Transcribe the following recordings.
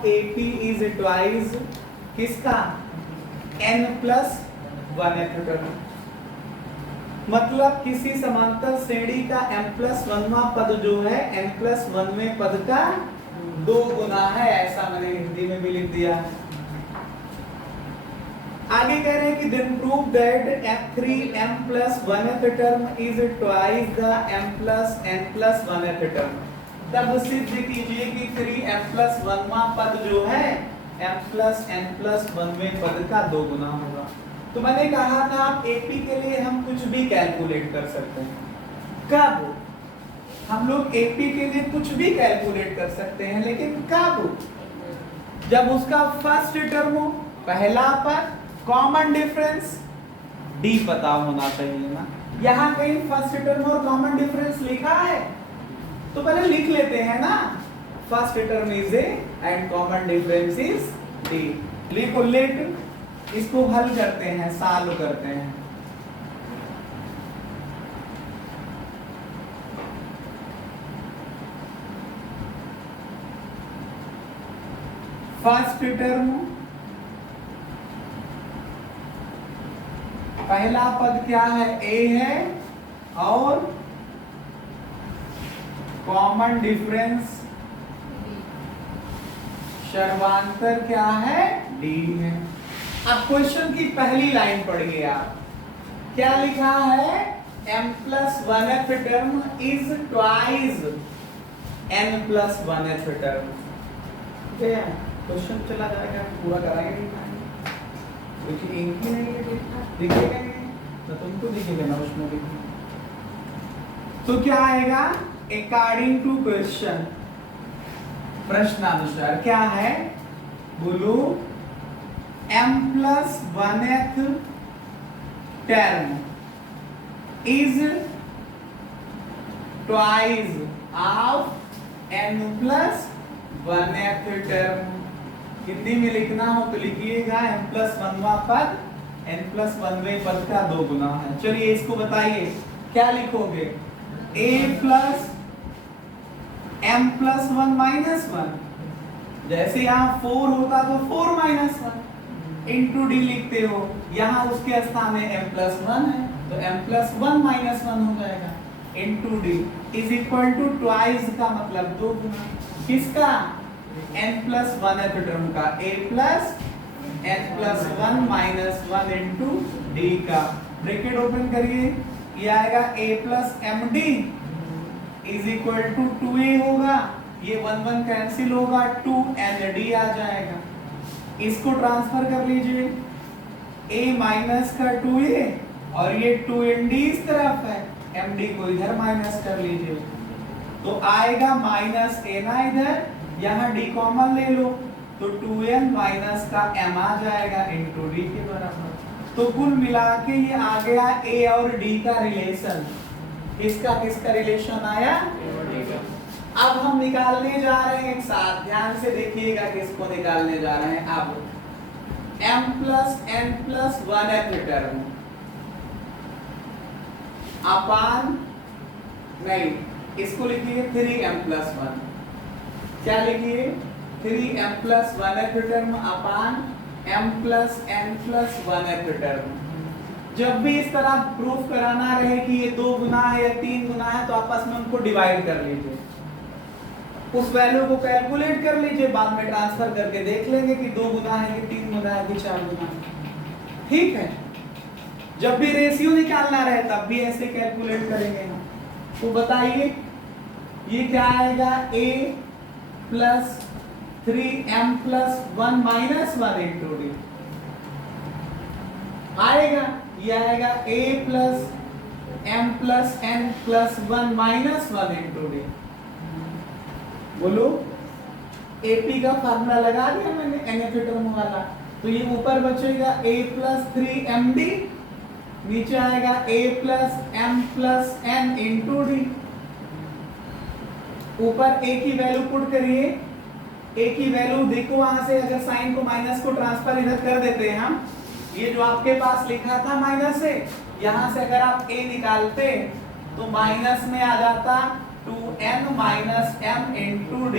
Of AP is twice किसका, n+1th term. मतलब किसी समांतर श्रेणी का m+1वां पद जो है n+1वें पद का 2 गुना है, ऐसा मैंने हिंदी में भी लिख दिया। आगे कह रहे हैं कि then prove that m+1th term is twice the m+n+1th term। तब सिद्ध कीजिए कि 3m+1वां पद जो है m+n+1वें पद का 2 गुना होगा। तो मैंने कहा था आप AP के लिए हम कुछ भी कैलकुलेट कर सकते हैं। कब? हम लोग AP के लिए कुछ भी कैलकुलेट कर सकते हैं, लेकिन कब? जब उसका फर्स्ट टर्म हो, पहला पद, कॉमन डिफरेंस D पता होना चाहिए ना। यहाँ कहीं फर्स्ट टर्म और कॉमन डिफरेंस लिखा है तो पहले लिख लेते हैं ना, first term is A and common difference is D। लिखो, लेट इसको हल करते हैं, सॉल्व करते हैं। फर्स्ट टर्म, पहला पद क्या है, A है, और कॉमन डिफरेंस सर्वांतर क्या है, D है। अब क्वेश्चन की पहली लाइन पढ़िए आप, क्या लिखा है, m+1th term is twice n+1th term. Question चला जाएगा, पूरा कराएंगे क्योंकि इनकी नहीं है, दिखेगा नहीं तो तुमको दिखेगा ना उसमें लिखना। तो क्या आएगा, अकॉर्डिंग टू क्वेश्चन, प्रश्नानुसार क्या है, बोलो, m+1th term is twice of n+1th term। Hindi में लिखना हो तो लिखिएगा m+1वां पद n+1वें पद का 2 गुना है। चलिए इसको बताइए, क्या लिखोगे, a प्लस m+1 -1, जैसे यहाँ 4 होता तो 4 - 1 इंटू D लिखते हो, यहाँ उसके स्थान में m+1 है तो m+1 -1 हो जाएगा, into D is equal to twice का मतलब 2 गुना किसका, n+1th टर्म का, a plus n+1 - 1 into D का। ब्रैकेट ओपन करिए, ये आएगा a plus md is equal to 2a होगा, ये 1 1 कैंसिल होगा, 2nd आ जाएगा। इसको ट्रांसफर कर लीजिए, a माइनस का 2a और ये 2nd इस तरफ है, md को इधर माइनस कर लीजिए तो आएगा -a ना, इधर यहाँ d कॉमन ले लो तो 2n माइनस का m आ जाएगा इंटू D के बराबर। तो कुल मिला के ये आ गया a और D का रिलेशन। किसका किसका रिलेशन आया, अब हम निकालने जा रहे हैं एक साथ, ध्यान से देखिएगा किसको निकालने जा रहे हैं। अब m+n+1th टर्म अपान, नहीं इसको लिखिए 3m+1, क्या लिखिए, 3m+1th टर्म अपान m+n+1th टर्म। जब भी इस तरह प्रूफ कराना रहे कि ये 2 गुना है या 3 गुना है तो आपस में उनको डिवाइड कर लीजिए, उस वैल्यू को कैलकुलेट कर लीजिए, बाद में ट्रांसफर करके देख लेंगे कि 2 गुना है कि 3 गुना है कि 4 गुना है। ठीक है, जब भी रेशियो निकालना रहे तब भी ऐसे कैलकुलेट करेंगे हम। तो बताइए ये क्या आएगा, a plus 3m+1 - 1 into D आएगा, ये आएगा a plus m+n+1 - 1 into D। बोलो, AP का फार्मूला लगा दिया मैंने nth टर्म वाला, तो ये ऊपर बचेगा a प्लस 3md, नीचे आएगा a plus m+n into D। ऊपर a की वैल्यू पुट करिए, a की वैल्यू देखो, वहां से अगर साइन को माइनस को ट्रांसफर इधर कर देते हैं हम, ये जो आपके पास लिखा था माइनस है, यहां से अगर आप a निकालते तो माइनस में आ जाता 2n - m into D।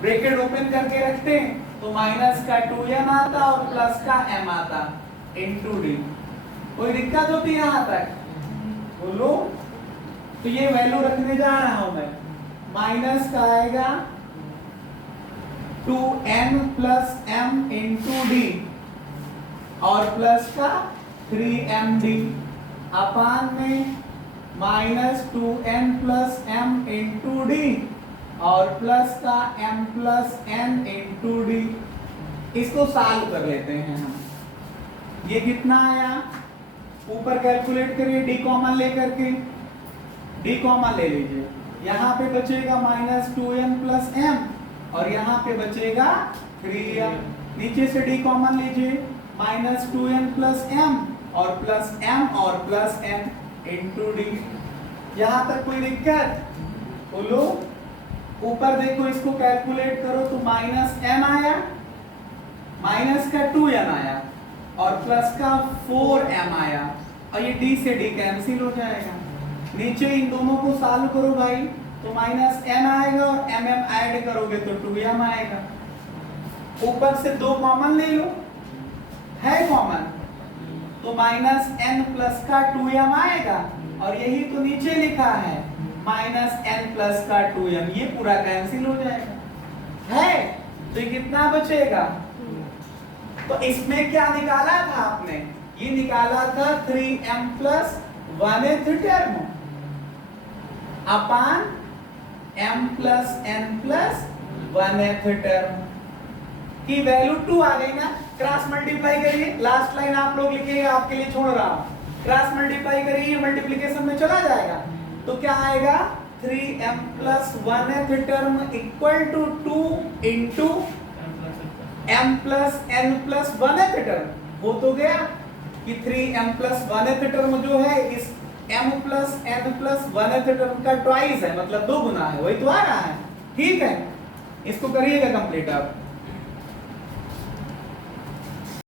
Bracket open करके रखते हैं तो माइनस का 2m आता और प्लस का m आता इनटू डी। कोई दिक्कत होती है यहां तक? बोलो। तो ये वैल्यू रखने जा रहा हूं मैं, माइनस का आएगा 2n plus m into D और प्लस का 3md अपान में minus 2n plus m into D और प्लस का m plus n into D. इसको सॉल्व कर लेते हैं हम। ये कितना आया? ऊपर कैलकुलेट करिए डी कॉमन लेकर के, डी कॉमन ले लीजिए। यहाँ पे बचेगा माइनस 2n प्लस m और यहाँ पे बचेगा 3m। नीचे से डी कॉमन लीजिए, माइनस 2n प्लस m और प्लस m और प्लस n इंटू डी। यहाँ तक कोई दिक्कत? बोलो। ऊपर देखो, इसको कैलकुलेट करो तो माइनस m आया, माइनस का 2n आया और प्लस का 4m आया और ये d से d कैंसिल हो जाएगा। नीचे इन दोनों को सॉल्व करो भाई तो माइनस m आएगा और mm ऐड करोगे तो 2m आएगा। ऊपर से 2 कॉमन ले लो, है कॉमन, तो माइनस n प्लस का 2m आएगा और यही तो नीचे लिखा है माइनस n प्लस का 2m, ये पूरा कैंसिल हो जाएगा। है तो ये कितना बचेगा? तो इसमें क्या निकाला था आपने? ये निकाला था 3m प्लस 1th टर्म अपान m plus n plus 1th term की वैल्यू 2 आ गई ना। क्रॉस मल्टीप्लाई करिए, लास्ट लाइन आप लोग लिखिएगा, आपके लिए छोड़ रहा हूं। क्रॉस मल्टीप्लाई करिए, मल्टीप्लिकेशन में चला जाएगा तो क्या आएगा? 3m plus 1th term equal to 2 into m plus n plus 1th term. हो तो गया कि 3m प्लस 1th टर्म जो है इस m plus n plus 1th term का ट्वाइस है, मतलब 2 गुना है, वही तो आ रहा है। ठीक है, इसको करिएगा कंप्लीट आप।